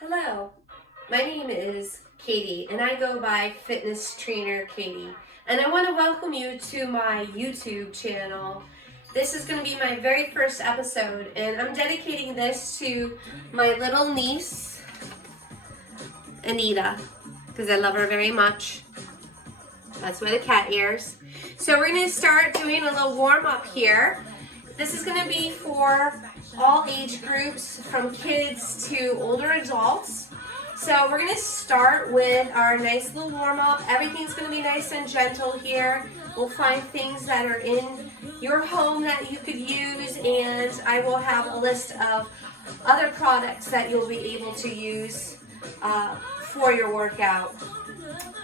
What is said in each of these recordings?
Hello, my name is Katie and I go by Fitness Trainer Katie, and I want to welcome you to my YouTube channel. This is going to be my very first episode and I'm dedicating this to my little niece Anita because I love her very much. That's why the cat ears. So we're going to start doing a little warm up here. This is going to be for all age groups from kids to older adults. So we're going to start with our nice little warm up. Everything's going to be nice and gentle here. We'll find things that are in your home that you could use, and I will have a list of other products that you'll be able to use for your workout.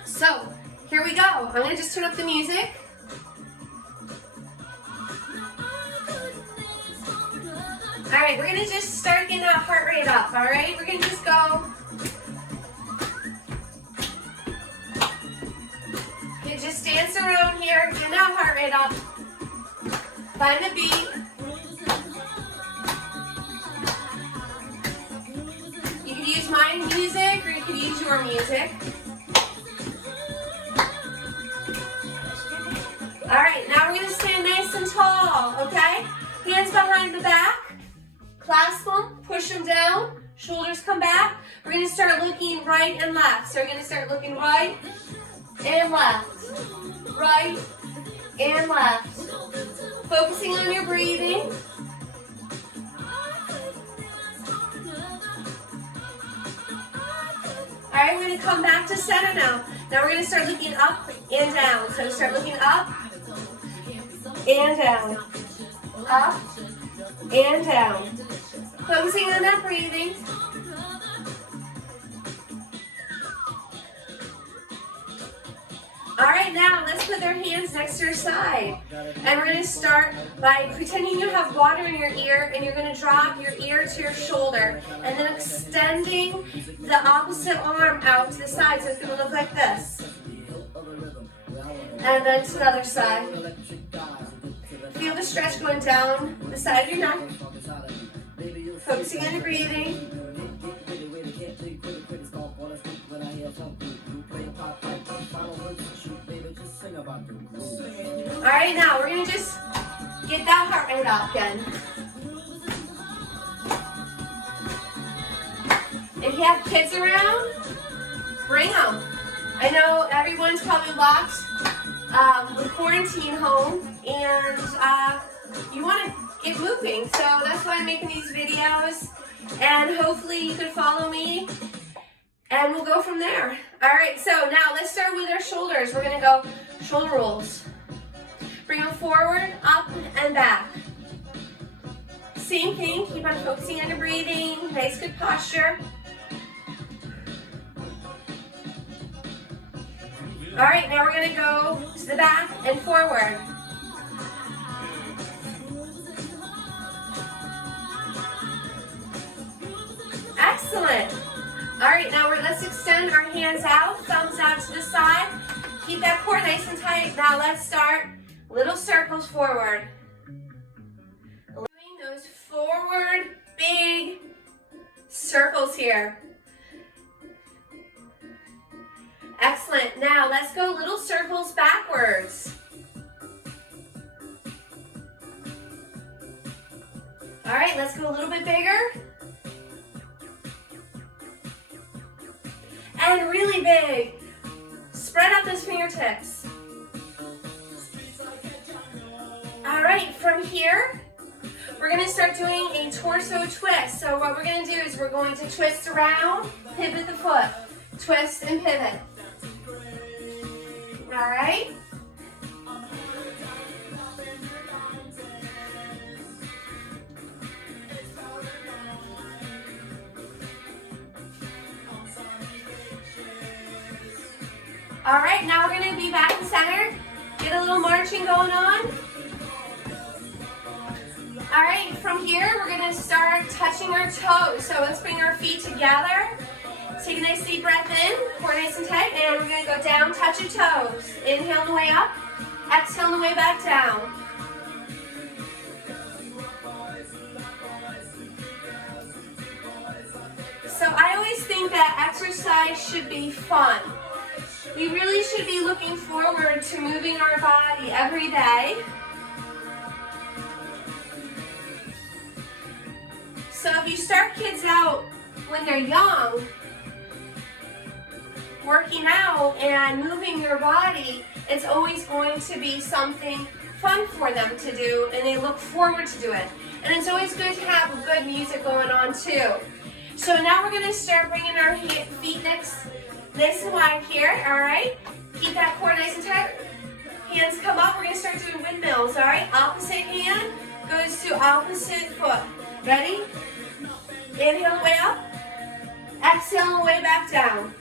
So here we go. I'm going to just turn up the music. All right, we're going to just start getting that heart rate up, all right? We're going to just go. You can just dance around here, get that heart rate up. Find the beat. You could use my music or you could use your music. All right, now we're going to stand nice and tall, okay? Hands behind the back. Clasp them, push them down, shoulders come back. We're going to start looking right and left. So we're going to start looking right and left, right and left. Focusing on your breathing. All right, we're going to come back to center now. Now we're going to start looking up and down. So start looking up and down, up and down. Focusing on that breathing. All right, now let's put their hands next to your side. And we're going to start by pretending you have water in your ear, and you're going to drop your ear to your shoulder and then extending the opposite arm out to the side. So it's going to look like this. And then to the other side. Feel the stretch going down the side of your neck. Focusing on your breathing. All right, now we're going to just get that heart rate up again. If you have kids around, bring them. I know everyone's probably locked with quarantine home, and you want to get moving, so that's why I'm making these videos, and hopefully you can follow me and we'll go from there. All right, so now let's start with our shoulders. We're going to go shoulder rolls. Bring them forward, up and back. Same thing, keep on focusing on your breathing. Nice, good posture. All right, now we're going to go to the back and forward. Excellent. All right, now let's extend our hands out, thumbs out to the side. Keep that core nice and tight. Now let's start little circles forward. Doing those forward big circles here. Excellent. Now let's go little circles backwards. All right, let's go a little bit bigger. And really big. Spread out those fingertips. All right, from here, we're going to start doing a torso twist. So what we're going to do is we're going to twist around, pivot the foot, twist and pivot. All right. All right, now we're going to be back in center. Get a little marching going on. All right, from here, we're going to start touching our toes. So let's bring our feet together. Take a nice deep breath in, core nice and tight, and we're going to go down, touch your toes. Inhale on the way up, exhale on the way back down. So I always always think that exercise should be fun. We really should be looking forward to moving our body every day. So if you start kids out when they're young, working out and moving your body, it's always going to be something fun for them to do, and they look forward to do it. And it's always good to have good music going on too. So now we're gonna start bringing our feet nice and wide here, all right? Keep that core nice and tight. Hands come up, we're gonna start doing windmills, all right? Opposite hand goes to opposite foot. Ready? Inhale way up, exhale way back down.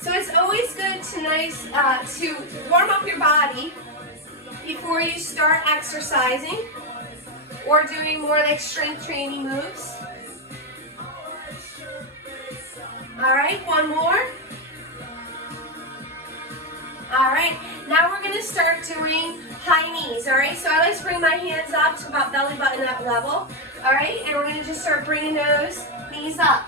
So it's always good to warm up your body before you start exercising or doing more like strength training moves. All right, one more. All right, now we're gonna start doing high knees, all right? So I like to bring my hands up to about belly button up level, all right? And we're gonna just start bringing those knees up.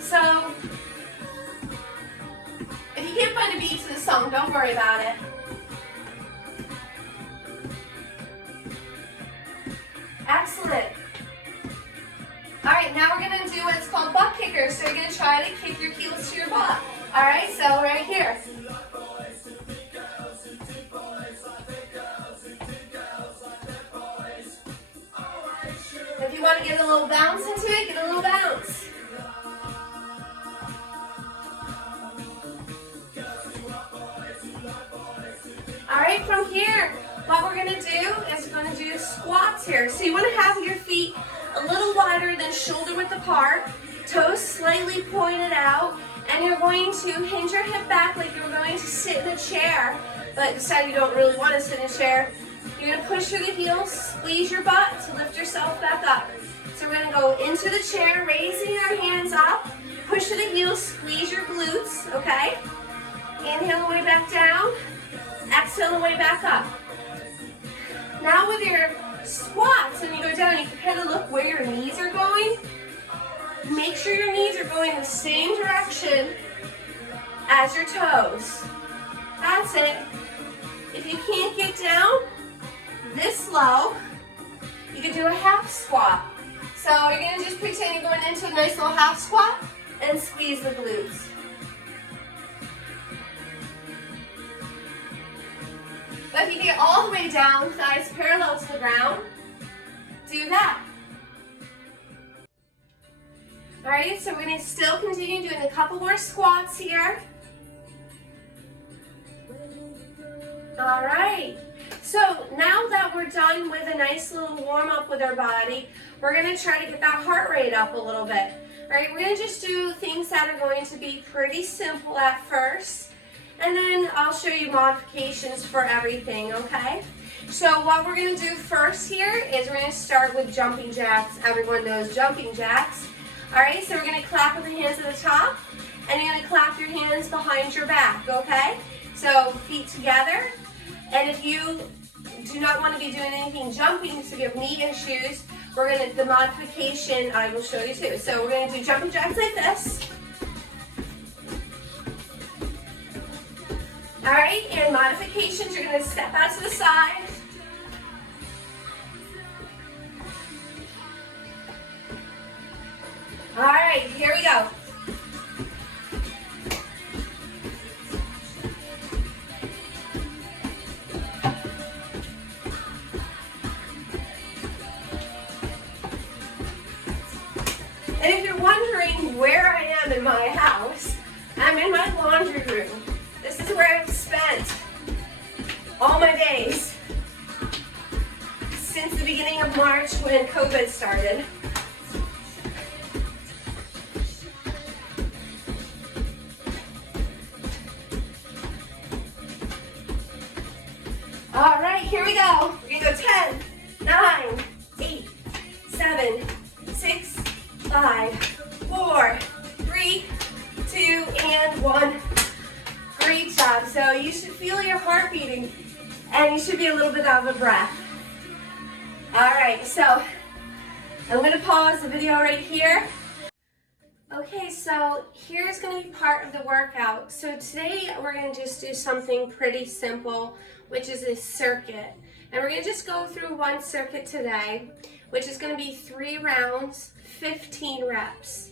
So, if you can't find a beat to the song, don't worry about it. Excellent. All right, now we're gonna do what's called butt kickers. So you're gonna try to kick your heels to your butt. All right, so right here. If you want to get a little bounce into it, get a little bounce. All right, from here, what we're gonna do is we're gonna do squats here. So you wanna have your feet a little wider than shoulder width apart, toes slightly pointed out, and you're going to hinge your hip back like you're going to sit in a chair, but decide you don't really wanna sit in a chair. You're gonna push through the heels, squeeze your butt to lift yourself back up. So we're gonna go into the chair, raising our hands up, push through the heels, squeeze your glutes, okay? Inhale the way back down. Exhale the way back up. Now with your squats, when you go down, you can kind of look where your knees are going. Make sure your knees are going the same direction as your toes. That's it. If you can't get down this low, you can do a half squat. So you're going to just pretend you're going into a nice little half squat and squeeze the glutes. But if you get all the way down, thighs parallel to the ground, do that. All right, so we're going to still continue doing a couple more squats here. All right, so now that we're done with a nice little warm up with our body, we're going to try to get that heart rate up a little bit. All right, we're going to just do things that are going to be pretty simple at first. And then I'll show you modifications for everything, okay? So what we're gonna do first here is we're gonna start with jumping jacks. Everyone knows jumping jacks. All right, so we're gonna clap with the hands at the top, and you're gonna clap your hands behind your back, okay? So feet together, and if you do not wanna be doing anything jumping, so if you have knee issues, the modification I will show you too. So we're gonna do jumping jacks like this. All right, and modifications, you're gonna step out to the side. All right, here we go. And if you're wondering where I am in my house, I'm in my laundry room. This is where I've spent all my days since the beginning of March when COVID started. All right, here we go. We're gonna go 10, 9, 8, 7, 6, 5, 4, 3, 2, and 1. Great job. So you should feel your heart beating, and you should be a little bit out of breath. All right, so I'm going to pause the video right here. Okay, so here's going to be part of the workout. So today we're going to just do something pretty simple, which is a circuit. And we're going to just go through one circuit today, which is going to be 3 rounds, 15 reps.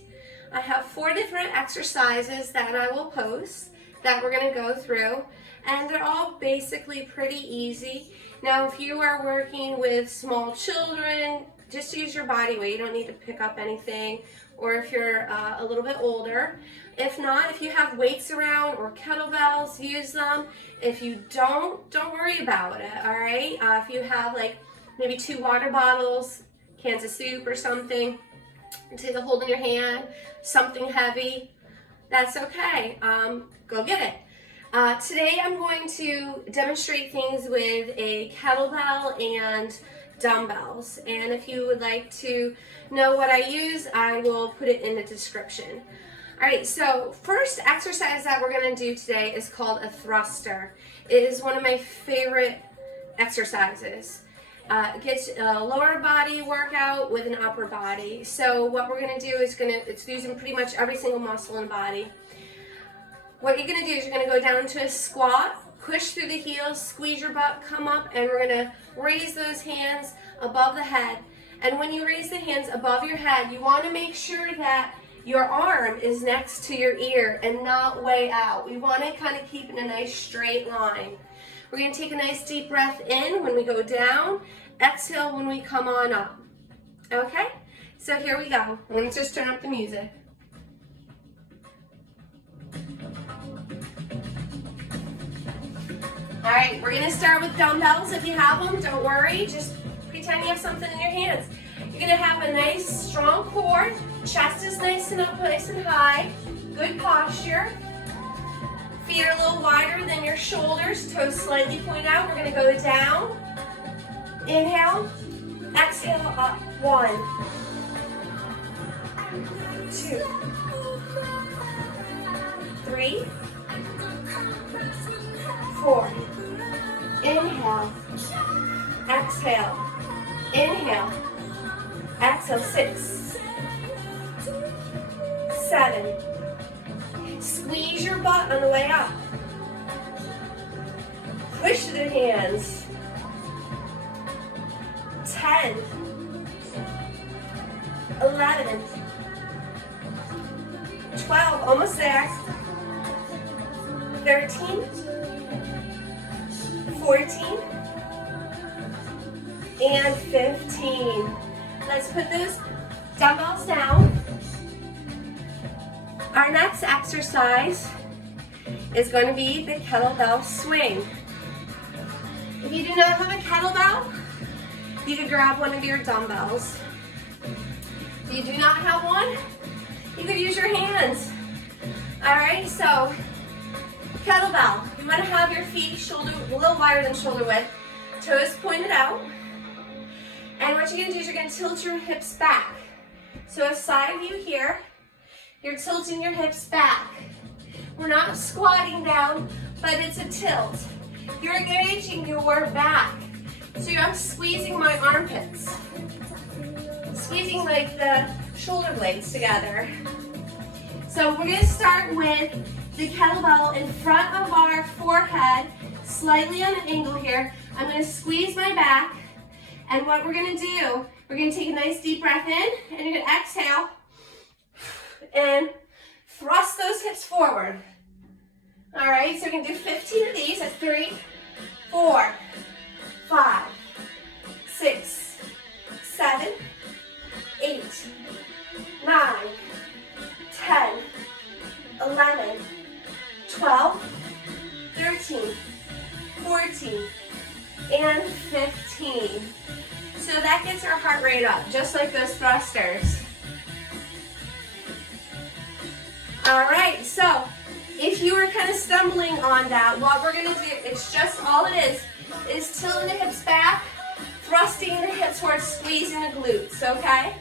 I have 4 different exercises that I will post that we're going to go through, and they're all basically pretty easy. Now, if you are working with small children, just use your body weight. You don't need to pick up anything. Or if you're a little bit older. If not, if you have weights around or kettlebells, use them. If you don't worry about it, all right? If you have like maybe 2 water bottles, cans of soup or something to hold in your hand, something heavy, that's okay. Go get it. Today I'm going to demonstrate things with a kettlebell and dumbbells, and if you would like to know what I use, I will put it in the description. All right, so first exercise that we're going to do today is called a thruster. It is one of my favorite exercises. It gets a lower body workout with an upper body. So what we're going to do is it's using pretty much every single muscle in the body. What you're going to do is you're going to go down into a squat, push through the heels, squeeze your butt, come up, and we're going to raise those hands above the head. And when you raise the hands above your head, you want to make sure that your arm is next to your ear and not way out. We want to kind of keep in a nice straight line. We're going to take a nice deep breath in when we go down, exhale when we come on up. Okay? So here we go. Let's just turn up the music. All right, we're gonna start with dumbbells. If you have them, don't worry, just pretend you have something in your hands. You're gonna have a nice strong core, chest is nice and up, nice and high, good posture. Feet are a little wider than your shoulders, toes slightly pointed out. We're gonna go down, inhale, exhale, up, 1, 2, 3, 4. Inhale, exhale, inhale, exhale, 6, 7. Squeeze your butt on the way up. Push the hands. 10, 11, 12, almost there. 13, 14, and 15. Let's put those dumbbells down. Our next exercise is going to be the kettlebell swing. If you do not have a kettlebell, you can grab one of your dumbbells. If you do not have one, you can use your hands. All right, so kettlebell, you want to have your feet a little wider than shoulder width, toes pointed out. And what you're going to do is you're going to tilt your hips back. So a side view here, you're tilting your hips back. We're not squatting down, but it's a tilt. You're engaging your back. So I'm squeezing my armpits. Squeezing like the shoulder blades together. So we're going to start with the kettlebell in front of our forehead, slightly on an angle here. I'm going to squeeze my back, and what we're going to do, we're going to take a nice deep breath in, and you're going to exhale, and thrust those hips forward. All right, so we're going to do 15 of these. That's 3, 4, 5, 6, 7, 8, 9, 10, 11, 12, 13, 14, and 15. So that gets our heart rate up, just like those thrusters. All right, so if you were kind of stumbling on that, what we're gonna do, it's just all it is tilting the hips back, thrusting the hips towards squeezing the glutes, okay?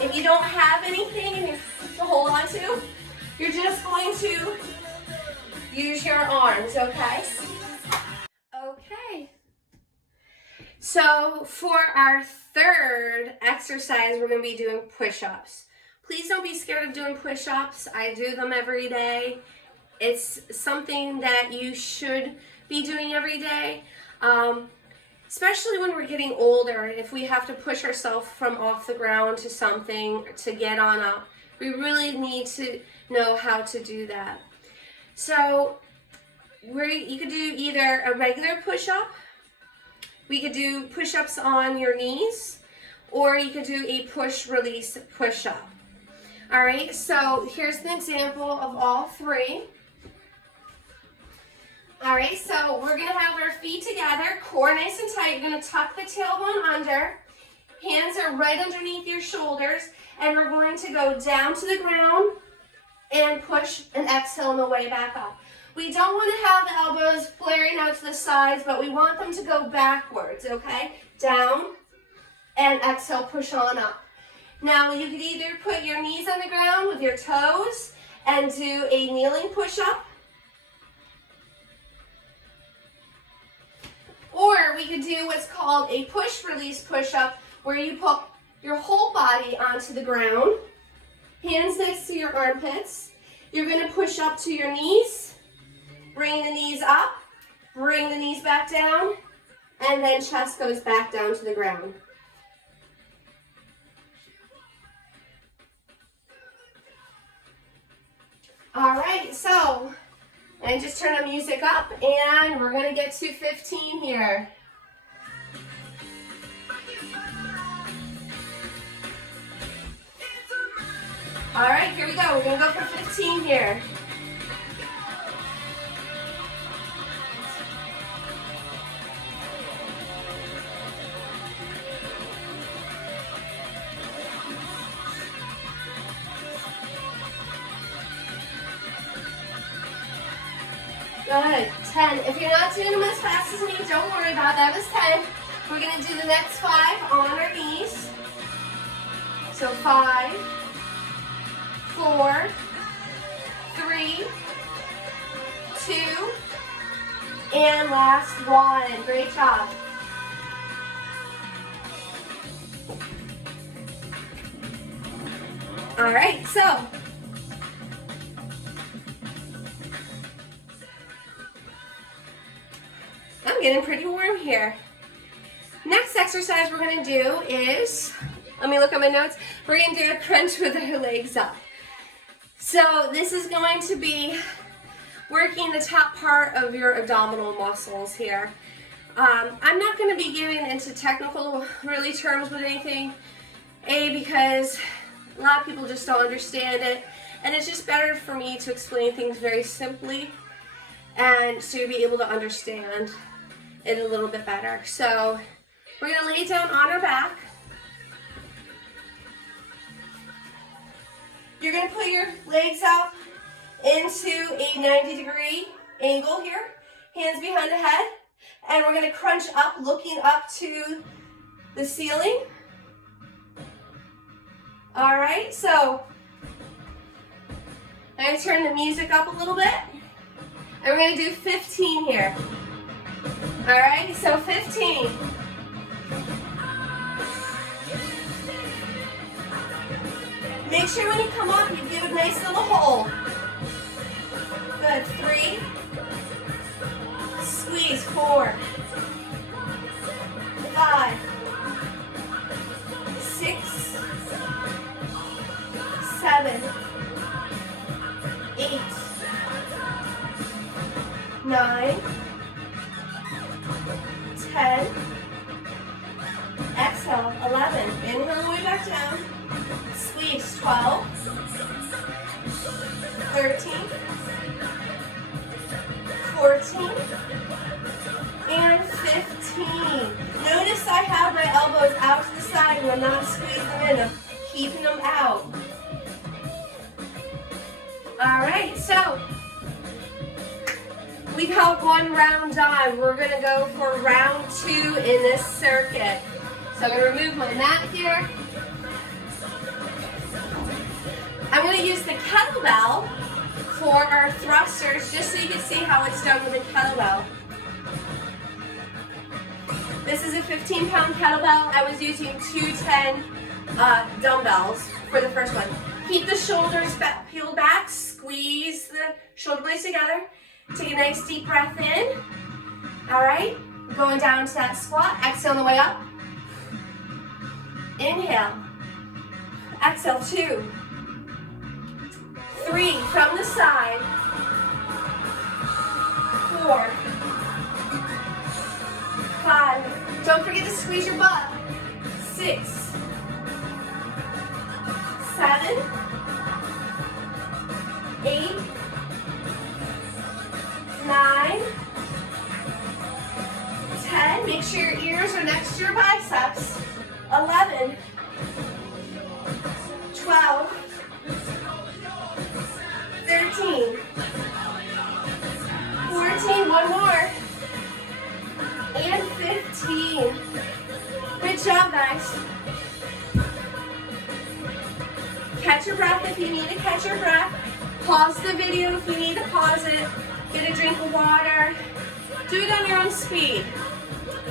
If you don't have anything to hold on to, You're just going to use your arms, okay? Okay. So for our third exercise, we're going to be doing push-ups. Please don't be scared of doing push-ups. I do them every day. It's something that you should be doing every day, especially when we're getting older. If we have to push ourselves from off the ground to something to get on up, we really need to know how to do that. So you could do either a regular push-up, we could do push-ups on your knees, or you could do a push-release push-up. All right, so here's an example of all three. All right, so we're gonna have our feet together, core nice and tight. You're gonna tuck the tailbone under, hands are right underneath your shoulders, and we're going to go down to the ground and push and exhale on the way back up. We don't want to have the elbows flaring out to the sides, but we want them to go backwards, okay? Down and exhale, push on up. Now you could either put your knees on the ground with your toes and do a kneeling push-up, or we could do what's called a push-release push-up, where you put your whole body onto the ground, hands next to your armpits. You're going to push up to your knees, bring the knees up, bring the knees back down, and then chest goes back down to the ground. All right, so and just turn the music up, and we're going to get to 15 here. All right, here we go. We're going to go for 15 here. Good. 10. If you're not doing them as fast as me, don't worry about that. That was 10. We're going to do the next 5 on our knees. So 5, 4, 3, 2, and last 1. Great job. All right, so I'm getting pretty warm here. Next exercise we're going to do is, let me look at my notes, we're going to do a crunch with our legs up. So this is going to be working the top part of your abdominal muscles here. I'm not going to be getting into technical really terms with anything, because a lot of people just don't understand it, and it's just better for me to explain things very simply and to be able to understand it a little bit better. So we're going to lay down on our back. You're going to put your legs out into a 90-degree angle here, hands behind the head, and we're going to crunch up, looking up to the ceiling. All right, so I'm going to turn the music up a little bit, and we're going to do 15 here. All right, so 15. Make sure when you come up, you give a nice little hold. Good, 3. Squeeze, 4. 5. 6. 7. 8. 9. 10. Exhale, 11. Inhale all the way back down. Squeeze, 12. 13. 14. And 15. Notice I have my elbows out to the side and I'm not squeezing them in. I'm keeping them out. All right, so we got one round done. We're going to go for round 2 in this circuit. So I'm going to remove my mat here. I'm going to use the kettlebell for our thrusters, just so you can see how it's done with a kettlebell. This is a 15-pound kettlebell. I was using 210 dumbbells for the first one. Keep the shoulders peeled back, squeeze the shoulder blades together. Take a nice deep breath in. All right, going down to that squat. Exhale on the way up. Inhale. Exhale, 2, 3, from the side. 4, 5, don't forget to squeeze your butt. 6, 7, 8, 9, 10. Make sure your ears are next to your biceps. 11, 12, 13, 14, one more, and 15. Good job, guys. Catch your breath if you need to catch your breath. Pause the video if you need to pause it. Get a drink of water. Do it on your own speed.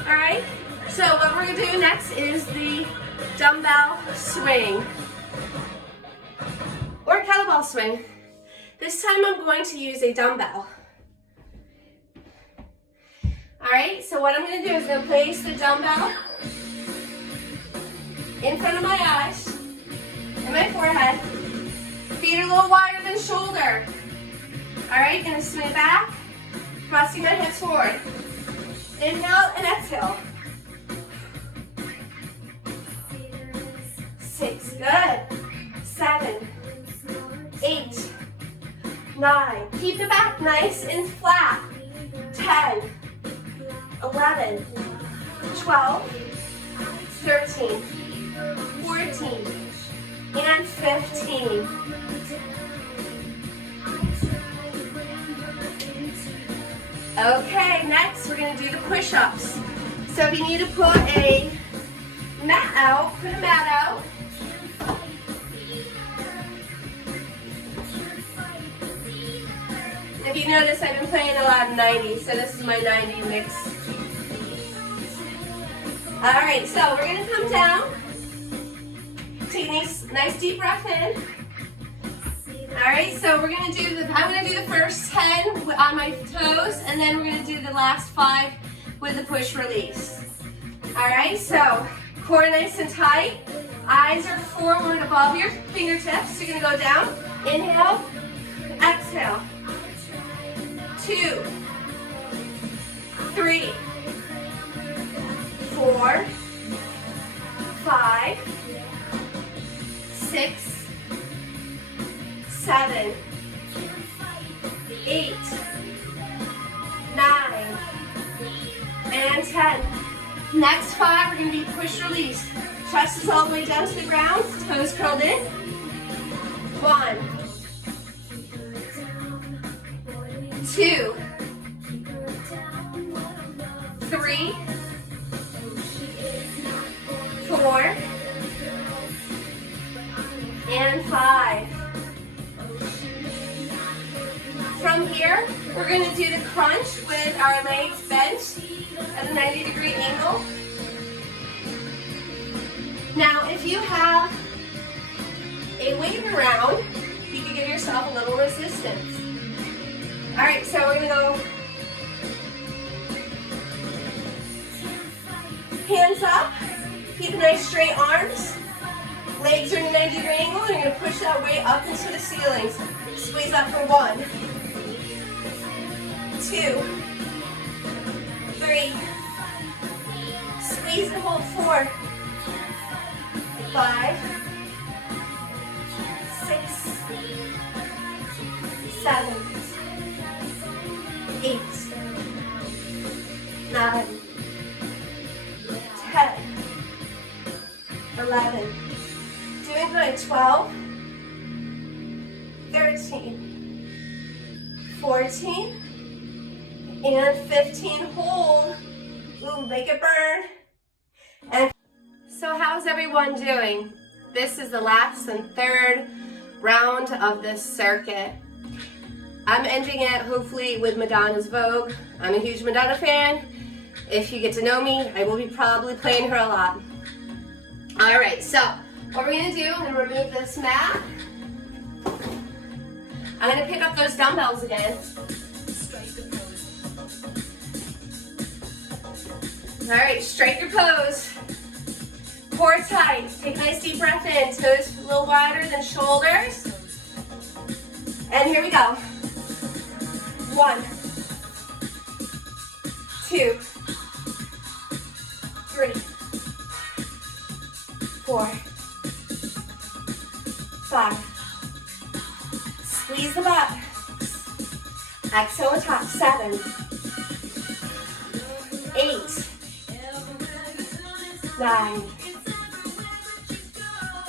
All right? So what we're going to do next is the dumbbell swing. Or kettlebell swing. This time I'm going to use a dumbbell. Alright, so what I'm going to do is I'm going to place the dumbbell in front of my eyes and my forehead. Feet are a little wider than shoulder. Alright, going to swing it back, thrusting my hips forward. Inhale and exhale. 6, good. 7, 8, 9. Keep the back nice and flat. 10, 11, 12, 13, 14, and 15. Okay, next we're going to do the push-ups. So if you need to put a mat out, put a mat out. If you notice, I've been playing a lot of 90s, so this is my 90 mix. All right, so we're gonna come down. Take a nice deep breath in. All right, so we're gonna do I'm gonna do the first 10 on my toes, and then we're gonna do the last 5 with the push release. All right, so core nice and tight. Eyes are forward above your fingertips. You're gonna go down. Inhale, exhale. 2, 3, 4, 5, 6, 7, 8, 9, and 10. Next 5, we're going to be push release. Chest is all the way down to the ground, toes curled in. 1, 2, 3, 4, and 5. From here, we're going to do the crunch with our legs bent at a 90-degree angle. Now, if you have a weight around, you can give yourself a little resistance. All right, so we're going to go hands up, keep nice straight arms, legs are in a 90-degree angle, and you're going to push that weight up into the ceilings. Squeeze up for 1, 2, 3, squeeze and hold 4, 5, 6, 7, 8, 9, 10, 11, doing good, 12, 13, 14, and 15, hold. Ooh, make it burn. And so how's everyone doing? This is the last and third round of this circuit. I'm ending it hopefully with Madonna's Vogue. I'm a huge Madonna fan. If you get to know me, I will be probably playing her a lot. All right, so what we're gonna do, I'm gonna remove this mat. I'm gonna pick up those dumbbells again. All right, strike your pose. Core tight, take a nice deep breath in. Toes a little wider than shoulders. And here we go. 1, 2, 3, 4, 5. Squeeze the butt. Exhale on top. 7, 8, 9,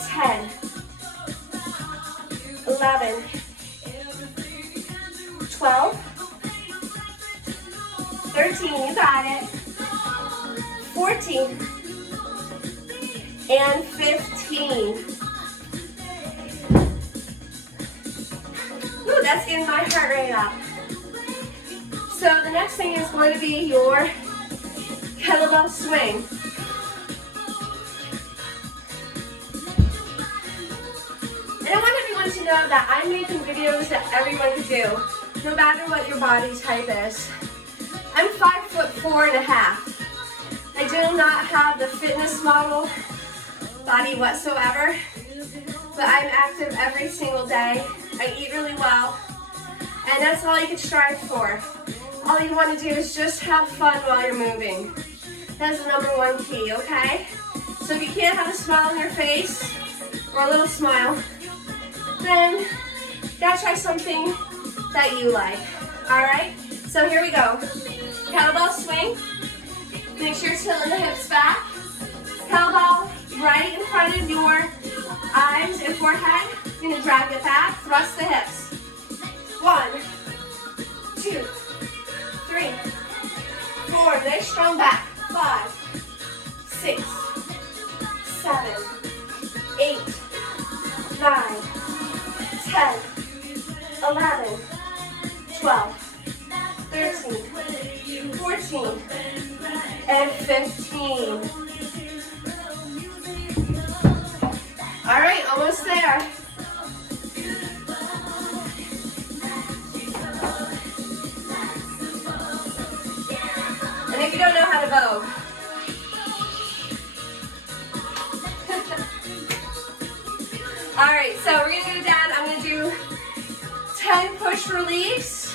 10, 11, 12, 13, you got it, 14, and 15. Ooh, that's getting my heart rate up. So the next thing is going to be your kettlebell swing. And I want everyone to know that I'm making videos that everyone can do, no matter what your body type is. I'm 5'4½". I do not have the fitness model body whatsoever, but I'm active every single day. I eat really well, and that's all you can strive for. All you want to do is just have fun while you're moving. That's the #1 key, okay? So if you can't have a smile on your face, or a little smile, then you gotta try something that you like. All right, so here we go. Kettlebell swing. Make sure you're tilting the hips back. Kettlebell right in front of your eyes and forehead. You're gonna drag it back, thrust the hips. 1, 2, 3, 4, nice strong back. 5, 6, 7, 8, 9, 10, 11, 12, 13, 14, and 15. All right, almost there. And if you don't know how to Vogue, all right, so we're gonna go down. I'm gonna do 10 push release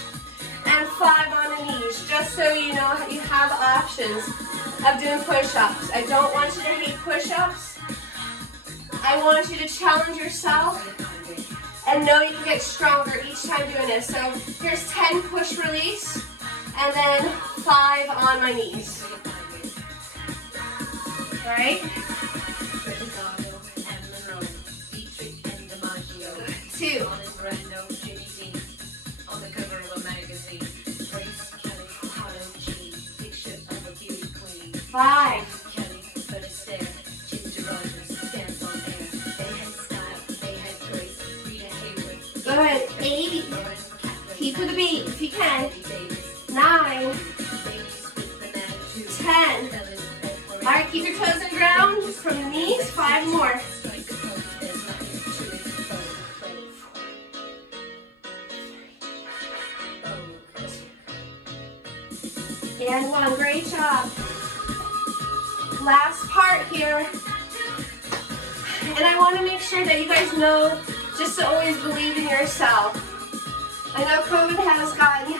and 5 on the knees, just so you know you have options of doing push-ups. I don't want you to hate push-ups. I want you to challenge yourself and know you can get stronger each time doing this. So here's 10 push release and then 5 on my knees. All right? 2, 5, go ahead, 8, keep to the beat if you can, 9, 10, all right, keep your toes in ground from the knees, 5 more. And 1, great job. Last part here. And I want to make sure that you guys know just to always believe in yourself. I know COVID has gotten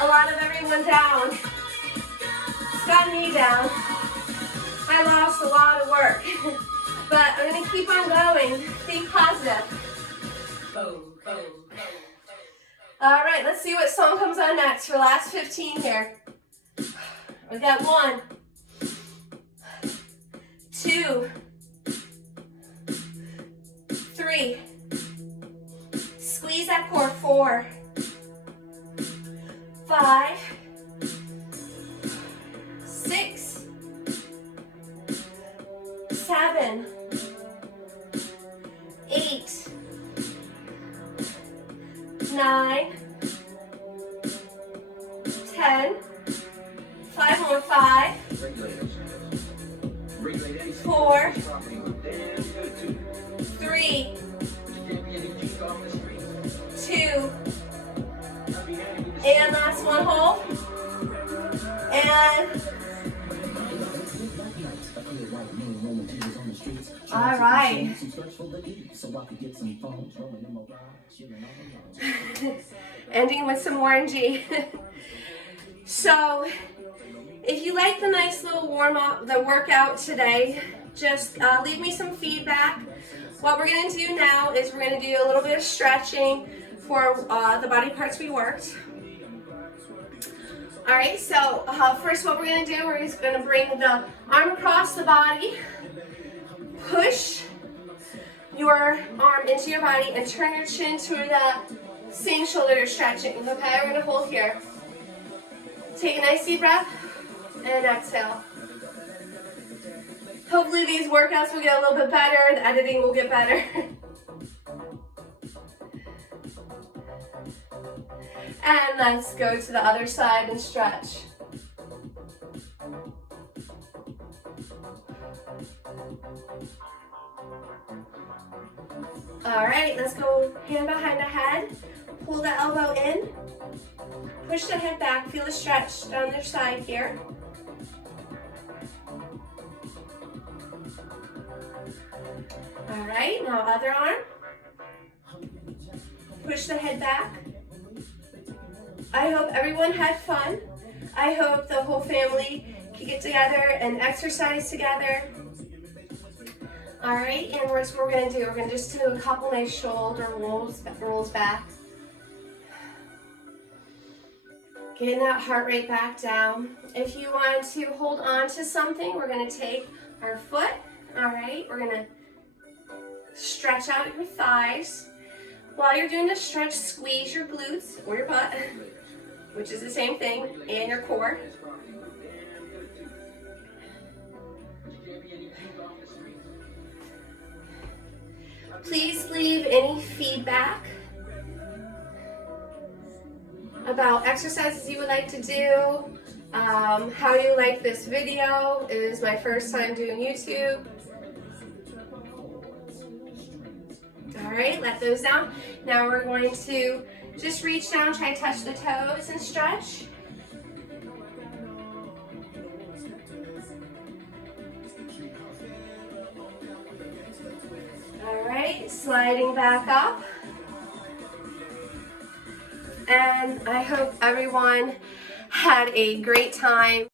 a lot of everyone down. It's gotten me down. I lost a lot of work. But I'm going to keep on going. Think positive. All right, let's see what song comes on next for last 15 here. We got 1, 2, 3. Squeeze that core. 4, 5, 6, 7, 8, 9, for 5, 4, 3, 2, and last one, hold. And all right. Ending with some orangey. So, if you like the nice little warm up, the workout today, just leave me some feedback. What we're going to do now is we're going to do a little bit of stretching for the body parts we worked. All right, so first what we're going to do, we're just going to bring the arm across the body, push your arm into your body, and turn your chin to that same shoulder you're stretching. Okay, we're going to hold here. Take a nice deep breath and exhale. Hopefully these workouts will get a little bit better, the editing will get better. And let's go to the other side and stretch. All right, let's go hand behind the head. Pull the elbow in. Push the head back. Feel the stretch down their side here. All right, now other arm. Push the head back. I hope everyone had fun. I hope the whole family can get together and exercise together. All right, and what we're going to do, we're going to just do a couple nice shoulder rolls back. Getting that heart rate back down. If you want to hold on to something, we're going to take our foot. All right, we're going to stretch out your thighs. While you're doing the stretch, squeeze your glutes or your butt, which is the same thing, and your core. Please leave any feedback about exercises you would like to do, how you like this video. It is my first time doing YouTube. All right, let those down. Now we're going to just reach down, try to touch the toes and stretch. All right, sliding back up. And I hope everyone had a great time.